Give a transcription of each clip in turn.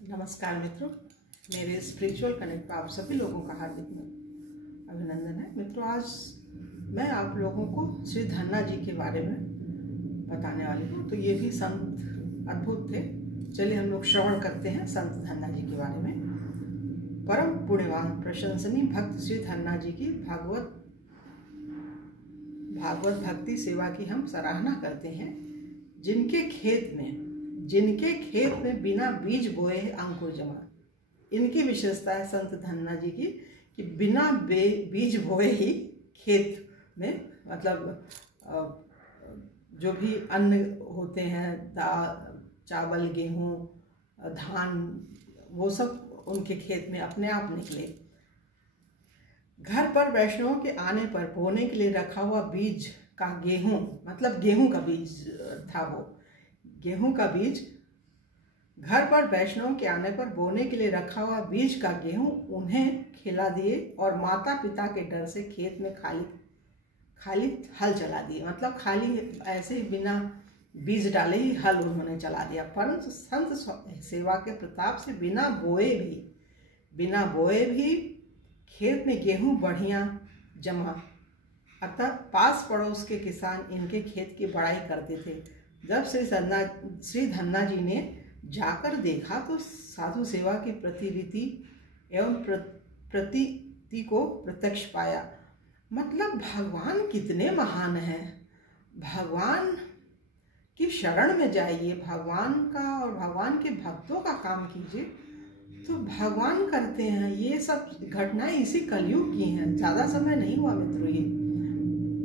नमस्कार मित्रों, मेरे स्पिरिचुअल कनेक्ट पर आप सभी लोगों का हार्दिक अभिनंदन है। मित्रों, आज मैं आप लोगों को श्री धन्ना जी के बारे में बताने वाली हूँ। तो ये भी संत अद्भुत थे। चलिए हम लोग श्रवण करते हैं संत धन्ना जी के बारे में। परम पुण्यवान प्रशंसनीय भक्त श्री धन्ना जी की भागवत भक्ति सेवा की हम सराहना करते हैं। जिनके खेत में बिना बीज बोए अंकुर जमा। इनकी विशेषता है संत धन्ना जी की कि बिना बीज बोए ही खेत में, मतलब जो भी अन्न होते हैं, दाल, चावल, गेहूं, धान, वो सब उनके खेत में अपने आप निकले। घर पर वैष्णवों के आने पर बोने के लिए रखा हुआ बीज का गेहूं, मतलब गेहूं का बीज था वो। गेहूं का बीज, घर पर वैष्णव के आने पर बोने के लिए रखा हुआ बीज का गेहूं उन्हें खिला दिए और माता पिता के डर से खेत में खाली हल चला दिए। मतलब खाली ऐसे ही बिना बीज डाले ही हल उन्होंने चला दिया। परंतु संत सेवा के प्रताप से बिना बोए भी खेत में गेहूं बढ़िया जमा। अतः पास पड़ोस के किसान इनके खेत की बड़ाई करते थे। जब श्री धन्ना जी ने जाकर देखा तो साधु सेवा की प्रतिरीति एवं प्रतीति को प्रत्यक्ष पाया। मतलब भगवान कितने महान हैं। भगवान की शरण में जाइए, भगवान का और भगवान के भक्तों का काम कीजिए तो भगवान करते हैं। ये सब घटनाएं इसी कलयुग की हैं, ज़्यादा समय नहीं हुआ मित्रों। ये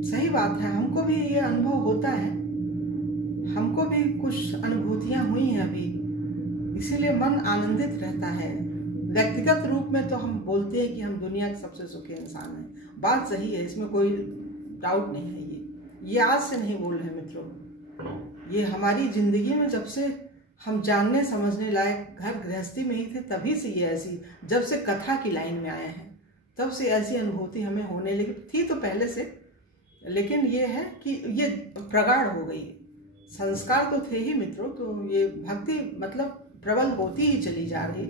सही बात है, हमको भी ये अनुभव होता है, हमको भी कुछ अनुभूतियां हुई हैं अभी, इसीलिए मन आनंदित रहता है। व्यक्तिगत रूप में तो हम बोलते हैं कि हम दुनिया के सबसे सुखी इंसान हैं। बात सही है, इसमें कोई डाउट नहीं है। ये आज से नहीं बोल रहे मित्रों, ये हमारी जिंदगी में जब से हम जानने समझने लायक घर गृहस्थी में ही थे तभी से ये ऐसी, जब से कथा की लाइन में आए हैं तब से ऐसी अनुभूति हमें होने लगी। थी तो पहले से, लेकिन ये है कि ये प्रगाढ़ हो गई। संस्कार तो थे ही मित्रों, तो ये भक्ति मतलब प्रबल होती ही चली जा रही।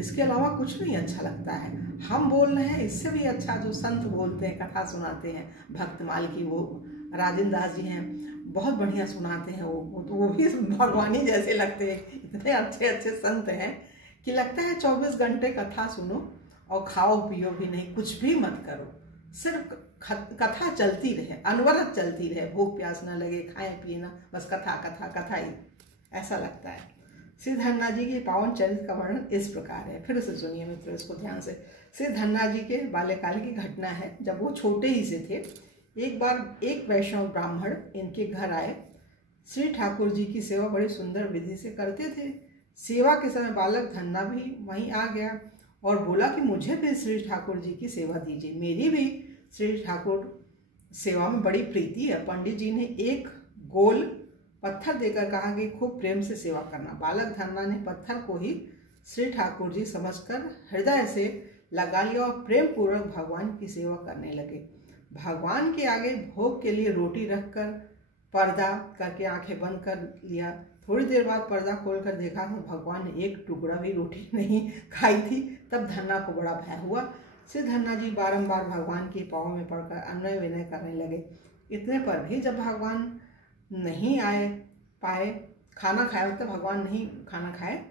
इसके अलावा कुछ नहीं अच्छा लगता है। हम बोल रहे हैं, इससे भी अच्छा जो संत बोलते हैं, कथा सुनाते हैं, भक्तमाल की वो राजेंद्र दास जी हैं, बहुत बढ़िया सुनाते हैं। वो भी भगवानी जैसे लगते हैं। इतने अच्छे अच्छे संत हैं कि लगता है 24 घंटे कथा सुनो और खाओ पियो भी नहीं, कुछ भी मत करो, सिर्फ कथा चलती रहे, अनवरत चलती रहे, भूख प्यास ना लगे, खाए पिए ना, बस कथा कथा कथा ही, ऐसा लगता है। श्री धन्ना जी के पावन चरित्र का वर्णन इस प्रकार है। फिर से सुनिए मित्रों इसको ध्यान से। श्री धन्ना जी के बाल्यकाल की घटना है। जब वो छोटे ही से थे, एक बार एक वैष्णव ब्राह्मण इनके घर आए। श्री ठाकुर जी की सेवा बड़ी सुंदर विधि से करते थे। सेवा के समय बालक धन्ना भी वहीं आ गया और बोला कि मुझे भी श्री ठाकुर जी की सेवा दीजिए, मेरी भी श्री ठाकुर सेवा में बड़ी प्रीति है। पंडित जी ने एक गोल पत्थर देकर कहा कि खूब प्रेम से सेवा करना। बालक धन्ना ने पत्थर को ही श्री ठाकुर जी समझकर हृदय से लगा लिया और प्रेम पूर्वक भगवान की सेवा करने लगे। भगवान के आगे भोग के लिए रोटी रखकर पर्दा करके आंखें बंद कर लिया। थोड़ी देर बाद पर्दा खोलकर देखा तो भगवान ने एक टुकड़ा भी रोटी नहीं खाई थी। तब धन्ना को बड़ा भय हुआ। श्री धन्ना जी बारंबार भगवान के पाँव में पड़कर अनय विनय करने लगे। इतने पर भी जब भगवान नहीं पाए, खाना खाया, मतलब भगवान नहीं खाना खाए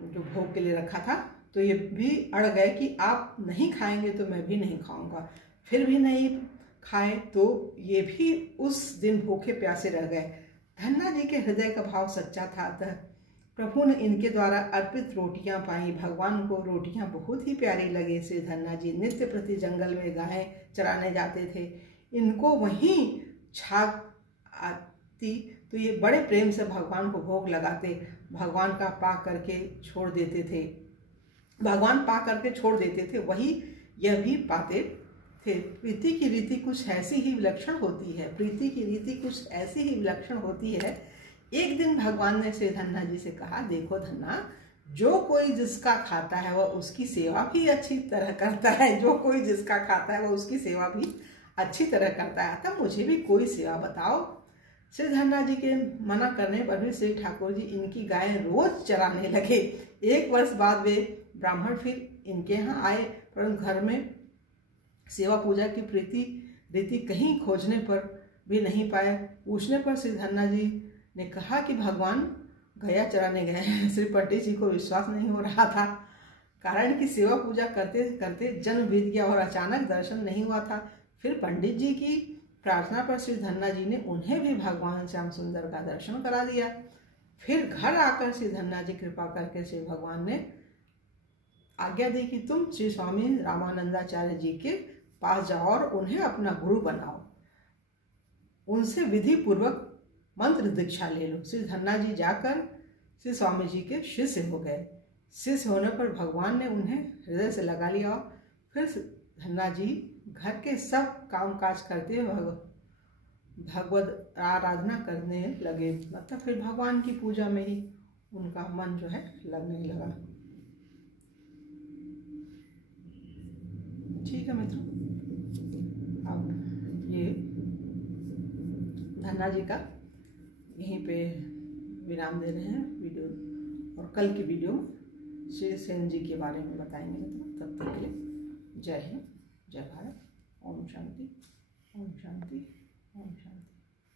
जो भोग के लिए रखा था, तो ये भी अड़ गए कि आप नहीं खाएंगे तो मैं भी नहीं खाऊंगा। फिर भी नहीं खाए तो ये भी उस दिन भूखे प्यासे रह गए। धन्ना जी के हृदय का भाव सच्चा था, अतः प्रभु ने इनके द्वारा अर्पित रोटियां पाई। भगवान को रोटियां बहुत ही प्यारी लगे। श्री धन्ना जी नित्य प्रति जंगल में गायें चराने जाते थे। इनको वहीं छाग आती तो ये बड़े प्रेम से भगवान को भोग लगाते। भगवान पा करके छोड़ देते थे, वही यह भी पाते थे। प्रीति की रीति कुछ ऐसी ही विलक्षण होती है। एक दिन भगवान ने श्री धन्ना जी से कहा, देखो धन्ना, जो कोई जिसका खाता है वह उसकी सेवा भी अच्छी तरह करता है। जो कोई जिसका खाता है वह उसकी सेवा भी अच्छी तरह करता है। तब मुझे भी कोई सेवा बताओ। श्री धन्ना जी के मना करने पर भी श्री ठाकुर जी इनकी गाय रोज चराने लगे। 1 वर्ष बाद वे ब्राह्मण फिर इनके यहाँ आए, परंतु घर में सेवा पूजा की रीति कहीं खोजने पर भी नहीं पाए। पूछने पर श्री धन्ना जी ने कहा कि भगवान गया चराने गए हैं। श्री पंडित जी को विश्वास नहीं हो रहा था, कारण कि सेवा पूजा करते करते जन्म बीत गया और अचानक दर्शन नहीं हुआ था। फिर पंडित जी की प्रार्थना पर श्री धन्ना जी ने उन्हें भी भगवान श्याम सुंदर का दर्शन करा दिया। फिर घर आकर श्री धन्ना जी कृपा करके श्री भगवान ने आज्ञा दी कि तुम श्री स्वामी रामानंदाचार्य जी के पास जाओ और उन्हें अपना गुरु बनाओ, उनसे विधि पूर्वक मंत्र दीक्षा ले लो। श्री धन्ना जी जाकर श्री स्वामी जी के शिष्य हो गए। शिष्य होने पर भगवान ने उन्हें हृदय से लगा लिया। फिर धन्ना जी घर के सब काम काज करते हुए भगवत आराधना करने लगे। मतलब फिर भगवान की पूजा में ही उनका मन जो है लगने लगा। ठीक है मित्रों, अब ये धन्ना जी का यहीं पे विराम दे रहे हैं वीडियो, और कल की वीडियो में श्री सेन जी के बारे में बताएंगे मित्रों। तब तक के लिए जय हिंद, जय भारत, ओम शांति, ओम शांति, ओम शांति।